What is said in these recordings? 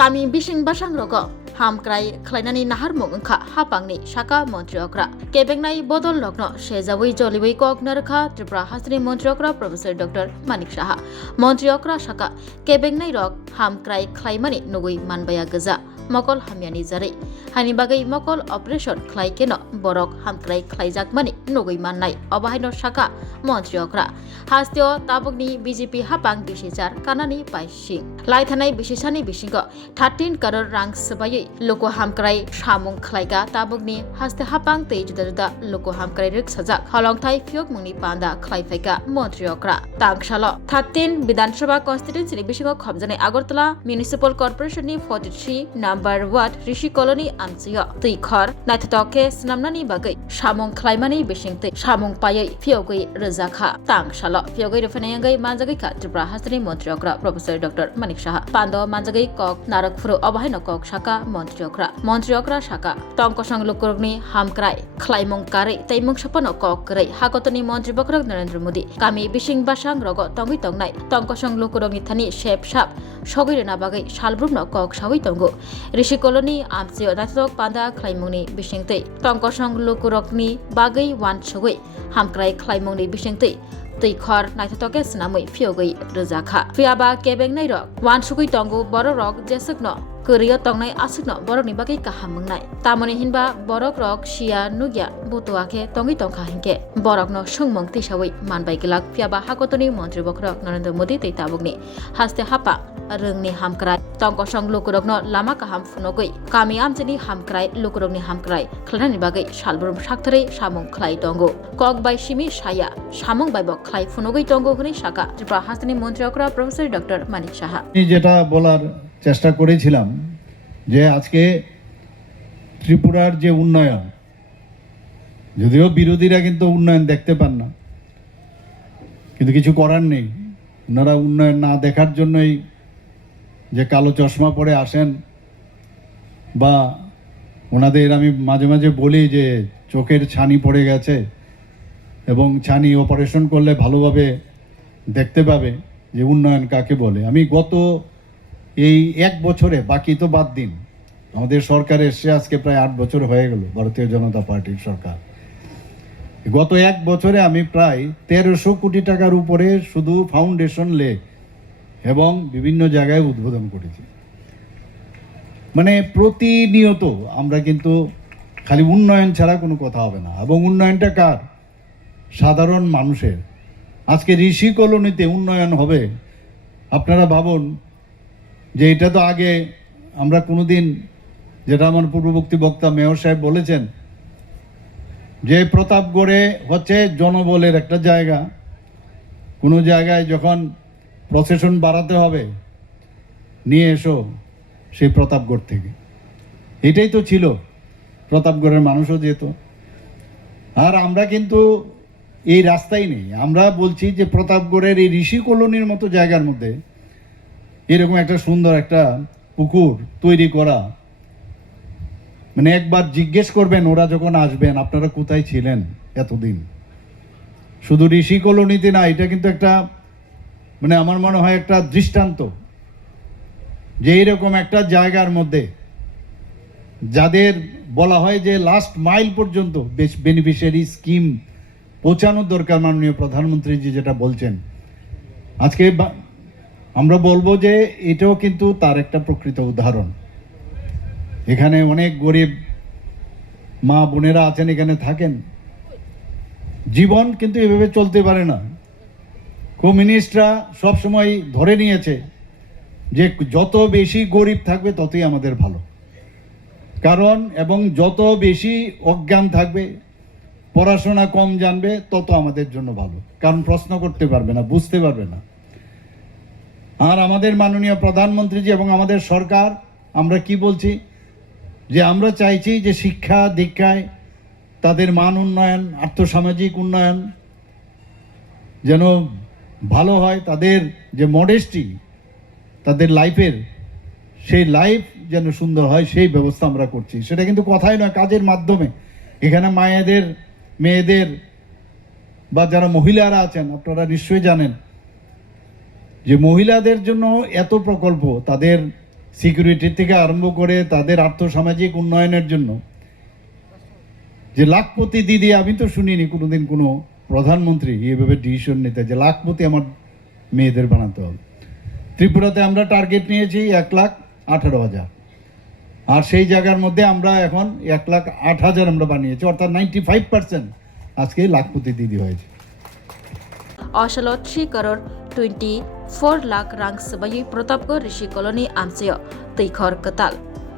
kami bising basang rogo hamkrai khlainani nahar mungkha hapangni saka montriokra kebengnai bodol lokno sejawai jolibai kok narkha tripura hasri montriokra professor dr manik saha montriokra saka kebengnai rok hamkrai khlaimani nugui manbaya gaja mokol hamiani jare hani bagai mokol operation khlai keno borok hamkrai khlaijak mani nugui mannai obahaino saka montriokra hastio tabukni bjp hapang bisichar kanani paising laithanai bisisani bisingo 13 crore rang sabai loko hamkrai samung khlaiga tabukni haste hapang tei juda loko hamkrai rik sajak halongthai phiok mungni panda khlaifaika montriokra tangsalo 13 Vidhan Sabha constituency ni bisingo khomjane Agartala municipal corporation ni 43 number ward Rishi colony amchio tui khor naithoke snamnani bagai samung khlaimani bisingte samung payai phiogoi rajaka tangsalo phiogoi rufanayangai manjagai ka tripura hasri montriokra professor dr manik saha pando manjagai kok narakfuru obahaino kok saka montriokra saka tongkosang lukurni hamkrai khlaimung kare taimung sapano kok krai hakotoni mantri bakrok Narendra Modi kami bising basang rogo tongui tongnai tongkosang lukurni thani shep sap sogirena bagai salbrumno kok sawi tongo Rishi colony amchio naithok panda khlaimungni bisingte tongkosang lukurokni bagai wan sogoi hamkrai khlaimungni bisingte tui khor naithoke snamui phiogoi rajaka phiaba kebengnai rok wan sugui tongo boro rok jesakno Korea tongnai asukno borok ni bagai kahamungnai tamoni hinba borok rok sia nugya butuake tongi tongkha hinke borokno sungmung tisawai manbai gilak phiaba hakotoni mantri bokrok Narendra Modi tei tabukni haste hapa rungni hamkrai tongkosang lukurokno lama kaham funogoi kami amchini hamkrai lukurokni hamkrai khlani bagai salbrum sakthare samung khlai tongo kok bai simi saya samung bai bok khlai funogoi tongo huni saka tripura hasani montriokra professor dr manik saha যেটা বলার চেষ্টা করেছিলাম যে আজকে ত্রিপুরার যে উন্নয়ন যদিও বিরোধীরা কিন্তু উন্নয়ন দেখতে পান না কিন্তু কিছু করার নেই ওনারা উন্নয়ন না দেখার জন্যই যে কালো চশমা পরে আসেন বা ওনাদের আমি মাঝে মাঝে বলি যে চোখের ছানি পড়ে গেছে এবং ছানি অপারেশন করলে ভালোভাবে দেখতে পাবে যে উন্নয়ন কাকে বলে আমি গত এই এক বছরে বাকি তো বাদ দিন আমাদের সরকার এসে আজকে প্রায় 8 বছর হয়ে গেল ভারতীয় জনতা পার্টির সরকার গত এক বছরে আমি প্রায় 1300 কোটি টাকার উপরে শুধু ফাউন্ডেশন লে এবং বিভিন্ন জায়গায় উদ্বোধন করেছি মানে প্রতিনিয়ত আমরা কিন্তু খালি উন্নয়ন ছাড়া কোনো কথা হবে না এবং উন্নয়নটা কার সাধারণ মানুষের আজকে ঋষি কলোনিতে উন্নয়ন হবে আপনারা ভাবুন যে এটা তো আগে আমরা কোনোদিন যেটা আমার পূর্ববর্তী বক্তা মেয়র সাহেব বলেছেন যে প্রতাপগড়ে হচ্ছে জনবলের একটা জায়গা কোনো জায়গায় যখন প্রসেশন বাড়াতে হবে নিয়ে এসো সেই প্রতাপগড় থেকে এটাই তো ছিল প্রতাপগড়ের মানুষও যেত আর আমরা কিন্তু এই রাস্তাই নেই আমরা বলছি যে প্রতাপগড়ের এই ঋষি কলোনির মতো জায়গার মধ্যে এরকম একটা সুন্দর একটা পুকুর তৈরি করা মানে একবার জিজ্ঞেস করবেন ওরা যখন আসবেন আপনারা কোথায় ছিলেন এতদিন শুধু ঋষি কলোনিতে না এটা কিন্তু একটা মানে আমার মনে হয় একটা দৃষ্টান্ত যে এইরকম একটা জায়গার মধ্যে যাদের বলা হয় যে লাস্ট মাইল পর্যন্ত বেনিফিশিয়ারি স্কিম পৌঁছানোর দরকার মাননীয় প্রধানমন্ত্রীজি যেটা বলছেন আজকে আমরা বলবো যে এটাও কিন্তু তার একটা প্রকৃত উদাহরণ এখানে অনেক গরিব মা বোনেরা আছেন এখানে থাকেন জীবন কিন্তু এভাবে চলতে পারে না কমিউনিস্টরা সবসময় ধরে নিয়েছে যে যত বেশি গরিব থাকবে ততই আমাদের ভালো কারণ এবং যত বেশি অজ্ঞান থাকবে পড়াশোনা কম জানবে তত আমাদের জন্য ভালো কারণ প্রশ্ন করতে পারবে না বুঝতে পারবে না আর আমাদের মাননীয় প্রধানমন্ত্রীজি এবং আমাদের সরকার আমরা কি বলছি যে আমরা চাইছি যে শিক্ষা দীক্ষায় তাদের মান উন্নয়ন আর্থসামাজিক উন্নয়ন যেন ভালো হয় তাদের যে মডেস্টি তাদের লাইফের সেই লাইফ যেন সুন্দর হয় সেই ব্যবস্থা আমরা করছি সেটা কিন্তু কথাই নয় কাজের মাধ্যমে এখানে মায়েদের মেয়েদের বা যারা মহিলারা আছেন আপনারা নিশ্চয়ই জানেন যে মহিলাদের জন্য এত প্রকল্প তাদের সিকিউরিটির থেকে আরম্ভ করে তাদের আর্থসামাজিক উন্নয়নের জন্য যে লাখপতি দিদি, আমি তো শুনিনি কোনোদিন কোনো প্রধানমন্ত্রী এইভাবে ডিসিশন নিতে যে লাখপতি আমার মেয়েদের বানাতে হবে। ত্রিপুরাতে আমরা টার্গেট নিয়েছি 1,18,000, আর সেই জায়গার মধ্যে আমরা এখন 1,08,000 আমরা বানিয়েছি, অর্থাৎ 95% আজকে লাখপতি দিদি হয়েছে। Oslo 3 crore 24 lakh rang sebagai protapko rishi koloni amsio teikhor ketal.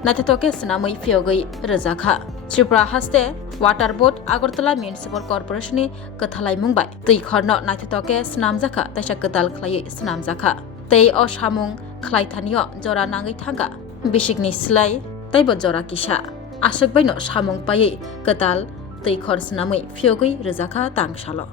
Nathetoke senamui fiogoi rezakha. Tripura haste water board Agartala Municipal Corporation ni kethalai mungbai. Teikhorno nathetoke senamjaka taisa ketal khlai senamjaka. Tei oshamung khlai thanio jora nangai thanga. Bisikni slai taibo jora kisa. Asokbaino samung pai ketal teikhor senamui fiogoi rezakha tangsalo.